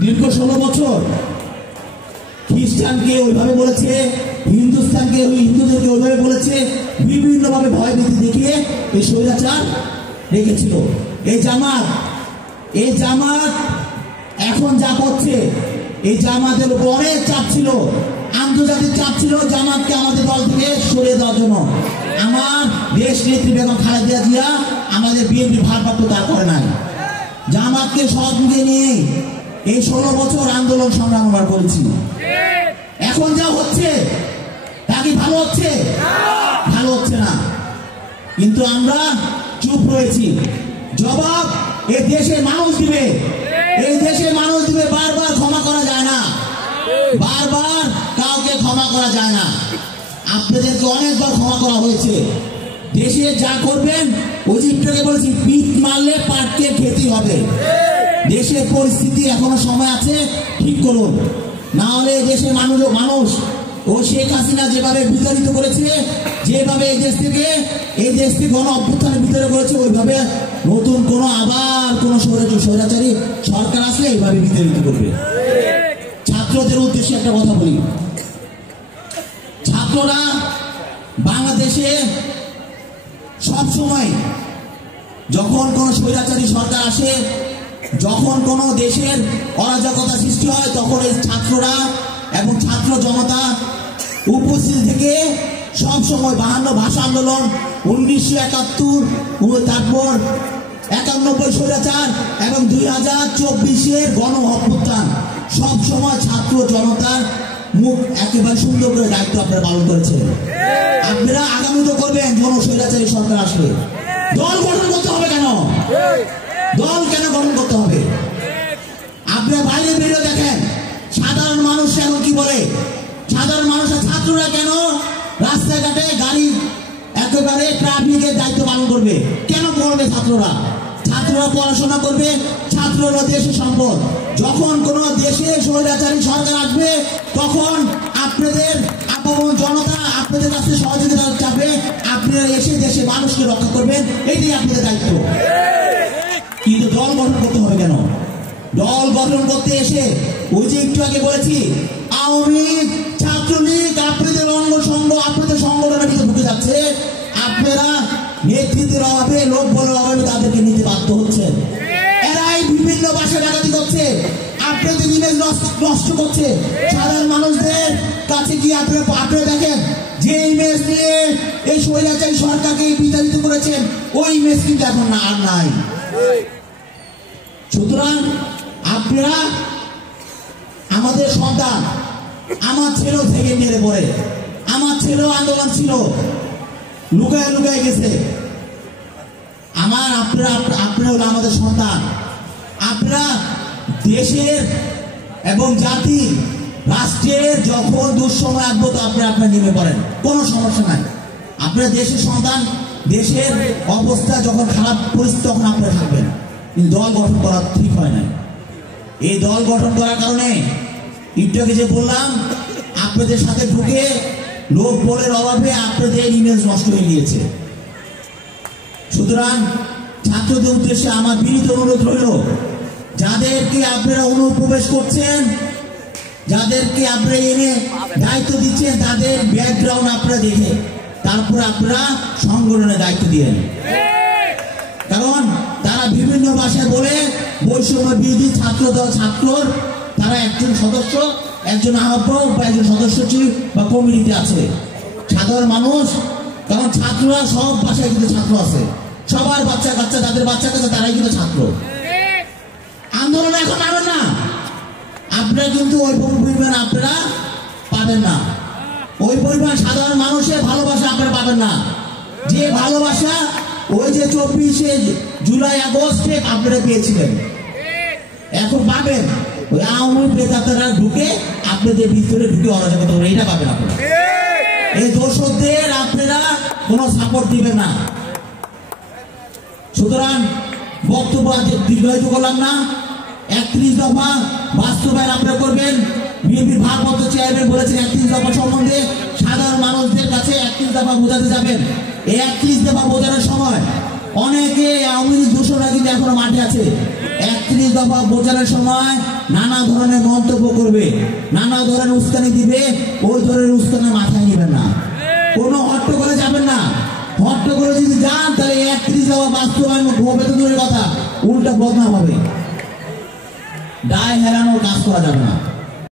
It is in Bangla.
দীর্ঘ 16 বছর খ্রিস্টানকে ওইভাবে বলেছে, হিন্দুদেরকে ওইভাবে বলেছে, বিভিন্নভাবে ভয় ভীতি দেখিয়ে এই স্বৈরাচার রেখেছিল। এই জামাত এখন যা করছে, এই জামাতের উপর অনেক চাপ ছিল, আন্তর্জাতিক চাপ ছিল জামাতকে আমাদের দল থেকে সরিয়ে দেওয়ার জন্য। আমার দেশ নেত্রী বেগম খালেদা জিয়া আমাদের বিএনপি ভারপ্রাপ্ত দাঁড় করে নাই। জামাতকে সঙ্গে নিয়ে এই 16 বছর আন্দোলন সংগ্রাম আমরা করেছি। এখন যা হচ্ছে তা কি ভালো হচ্ছে? ভালো হচ্ছে না, কিন্তু আমরা চুপ রয়েছি। জবাব এই দেশের মানুষ দিবে, এই দেশের মানুষ দিবে। বারবার ক্ষমা করা যায় না, বারবার কাউকে ক্ষমা করা যায় না। আপনাদেরকে অনেকবার ক্ষমা করা হয়েছে। দেশে যা করবেন, অজিতকে বলেছি, পিঠ মারলে পাটকে খেতে হবে। দেশের পরিস্থিতি এখনো সময় আছে, ঠিক করুন, না হলে দেশের মানুষ ও শেখ হাসিনা যেভাবে বিতাড়িত করেছে, যেভাবে এই দেশ থেকে গণ অভ্যুত্থানের ভিতরে করেছে, ওইভাবে নতুন আবার কোন স্বৈরাচারী সরকার আসলে এইভাবে বিতাড়িত করবে। ছাত্রদের উদ্দেশ্যে একটা কথা বলি, ছাত্ররা বাংলাদেশে সব সময় যখন কোন স্বৈরাচারী সরকার আসে, যখন কোন দেশের অরাজকতা সৃষ্টি হয়, তখন এই ছাত্ররা এবং ছাত্র জনতা উপস্থিত থেকে সব সময় 52 ভাষা আন্দোলন, 1971, তারপর 91 স্বৈরাচার এবং 2024-এর গণ অভ্যুত্থান, সব সময় ছাত্র জনতার মুখ একেবারে সুন্দর করে দায়িত্ব আপনারা পালন করেছেন। আপনারা আগামীতে করবেন। কোন স্বৈরাচারী সরকার আসলে দল গঠন করতে হবে কেন? দল কেন গঠন করতে হবে? আপনারা বাইরে ভিডিও দেখেন, সাধারণ মানুষ এখন কি বলে, সাধারণ মানুষের ছাত্ররা কেন রাস্তাঘাটে গাড়ি একেবারে ট্রাফিকের দায়িত্ব পালন করবে? কেন করবে ছাত্ররা? ছাত্ররা পড়াশোনা করবে, ছাত্ররা দেশের সম্পদ। যখন কোন দেশে স্বৈরাচারী সরকার আসবে, তখন আপনাদের আপন জনতা আপনাদের কাছে সহযোগিতা চাবে, আপনারা এসে দেশের মানুষকে রক্ষা করবেন, এটাই আপনাদের দায়িত্ব। কিন্তু দল গঠন করতে হবে কেন? দল গঠন করতে এসে ওই যে একটু আগে বলেছি, আওয়ামী লীগ, ছাত্রলীগ আপনাদের আপনাদের সংগঠনের ভিতরে ঢুকে যাচ্ছে। আপনারা নেতৃত্বের অভাবে, লোক বলার অভাবে তাদেরকে নিতে বাধ্য হচ্ছেন। এরাই বিভিন্ন ভাষায় ডাকাতি করছে, আপনাদের ইমেজ নষ্ট করছে। সাধারণ মানুষদের কাছে গিয়ে আপনারা দেখেন, যে ইমেজ নিয়ে এই স্বৈরাচারী সরকারকে বিতাড়িত করেছেন, ওই ইমেজ কিন্তু এখন আর নাই। সুতরাং আপনারা আমাদের সন্তান, আমার ছেলেও সেকেন্ড ইয়ারে পড়ে, আমার ছেলেও আন্দোলন ছিল, লুকায় গেছে। আপনারা হলো আমাদের সন্তান। আপনারা দেশের এবং জাতির, রাষ্ট্রের যখন দুঃসময় আসবো, তো আপনারা নেমে পড়েন, কোনো সমস্যা নাই। আপনারা দেশের সন্তান, দেশের অবস্থা যখন খারাপ পরিস্থিতি, তখন আপনারা থাকবেন। কিন্তু দল গঠন করা ঠিক হয় না। এই দল গঠন করার কারণে একটু যে বললাম, আপনাদের সাথে ঢুকে লোক বলের অভাবে আপনাদের ইমেজ নষ্ট হয়ে গিয়েছে। সুতরাং ছাত্রদের উদ্দেশ্যে আমার বিনীত অনুরোধ রইল, যাদেরকে আপনারা অনুপ্রবেশ করছেন, যাদেরকে আপনারা এনে দায়িত্ব দিচ্ছেন, তাদের ব্যাকগ্রাউন্ড আপনারা দেখে তারপর আপনারা সংগঠনের দায়িত্ব দিয়েন। কারণ তারা বিভিন্ন ভাষায় বলে বৈষম্য বিরোধী ছাত্র দল, তারা একজন সদস্য, একজন আহ্বায়ক বা একজন সদস্য বা কমিটিতে আছে। সাধারণ মানুষ, কারণ ছাত্ররা সব ভাষায় কিন্তু ছাত্র আছে, সবার বাচ্চা কাচ্চা, যাদের বাচ্চা কাচ্চা তারাই কিন্তু ছাত্র। আন্দোলন এখন পাবেন না, আপনারা কিন্তু ওই পরিমাণ আপনারা পাবেন না, ওই পরিমাণ সাধারণ মানুষের ভালোবাসা আপনারা পাবেন না। যে ভালোবাসা ওই যে 24শে জুলাই আগস্টে আপনারা পেয়েছিলেন, এখন পাবেন ওই আওয়ামী প্রেতারা ঢুকে আপনাদের ভিতরে ঢুকে অরাজকতা করে, এটা পাবেন আপনারা। এই দোষদের আপনারা কোনো সাপোর্ট দিবেন না। সুতরাং বক্তব্য দীর্ঘায়িত করলাম না। 31 দফা বাস্তবায়ন আপনারা করবেন। বিএনপির ভারপ্রাপ্ত চেয়ারম্যান বলেছেন 31 দফা সম্বন্ধে সাধারণ মানুষদের কাছে 31 দফা বোঝাতে যাবেন। এই 31 দফা বোঝানোর সময় অনেকে আওয়ামী লীগ দূষণরা কিন্তু এখনো মাঠে আছে। 31 দফা বোঝানোর সময় নানা ধরনের মন্তব্য করবে, নানা ধরনের উস্কানি দিবে, ওই ধরনের উস্কানি মাথায় নেবেন না। কোনো হট্ট করে যাবেন না। হট্ট করে যদি যান তাহলে 31 দেওয়া বাস্তবায়ন হবে তো দূরের কথা, উল্টা বদনাম হবে। দায় হেরানোর কাজ করা যাবে না।